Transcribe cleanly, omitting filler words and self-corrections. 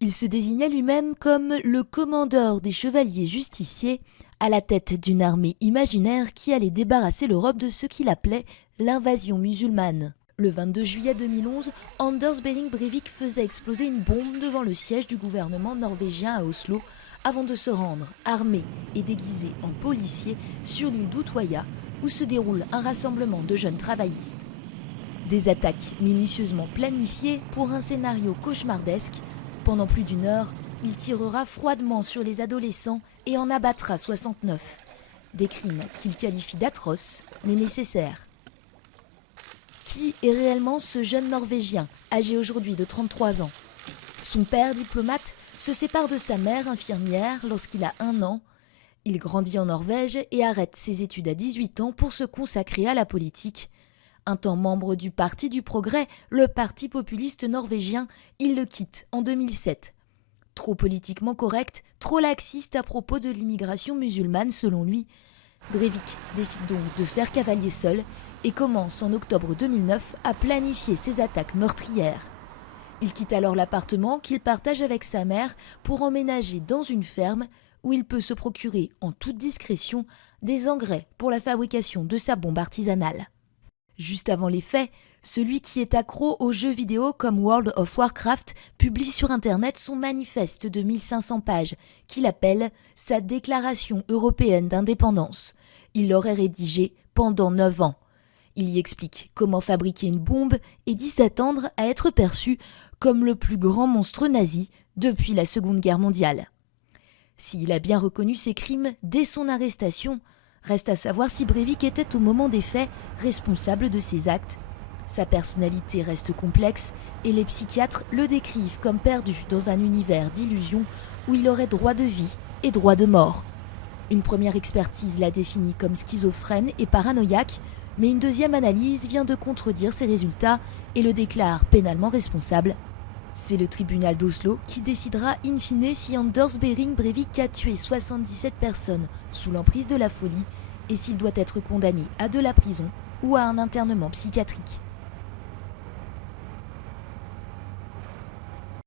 Il se désignait lui-même comme le commandeur des chevaliers justiciers, à la tête d'une armée imaginaire qui allait débarrasser l'Europe de ce qu'il appelait l'invasion musulmane. Le 22 juillet 2011, Anders Behring Breivik faisait exploser une bombe devant le siège du gouvernement norvégien à Oslo avant de se rendre, armé et déguisé en policier, sur l'île d'Utøya, où se déroule un rassemblement de jeunes travaillistes. Des attaques minutieusement planifiées pour un scénario cauchemardesque. Pendant plus d'une heure, il tirera froidement sur les adolescents et en abattra 69. Des crimes qu'il qualifie d'atroces, mais nécessaires. Qui est réellement ce jeune Norvégien, âgé aujourd'hui de 33 ans? Son père, diplomate, se sépare de sa mère, infirmière, lorsqu'il a 1 an. Il grandit en Norvège et arrête ses études à 18 ans pour se consacrer à la politique. Un temps membre du Parti du Progrès, le parti populiste norvégien, il le quitte en 2007. Trop politiquement correct, trop laxiste à propos de l'immigration musulmane selon lui, Breivik décide donc de faire cavalier seul et commence en octobre 2009 à planifier ses attaques meurtrières. Il quitte alors l'appartement qu'il partage avec sa mère pour emménager dans une ferme où il peut se procurer en toute discrétion des engrais pour la fabrication de sa bombe artisanale. Juste avant les faits, celui qui est accro aux jeux vidéo comme World of Warcraft publie sur Internet son manifeste de 1500 pages qu'il appelle sa déclaration européenne d'indépendance. Il l'aurait rédigé pendant 9 ans. Il y explique comment fabriquer une bombe et dit s'attendre à être perçu comme le plus grand monstre nazi depuis la Seconde Guerre mondiale. S'il a bien reconnu ses crimes dès son arrestation, reste à savoir si Breivik était au moment des faits responsable de ses actes. Sa personnalité reste complexe et les psychiatres le décrivent comme perdu dans un univers d'illusions où il aurait droit de vie et droit de mort. Une première expertise l'a défini comme schizophrène et paranoïaque, mais une deuxième analyse vient de contredire ces résultats et le déclare pénalement responsable. C'est le tribunal d'Oslo qui décidera in fine si Anders Behring Breivik a tué 77 personnes sous l'emprise de la folie et s'il doit être condamné à de la prison ou à un internement psychiatrique.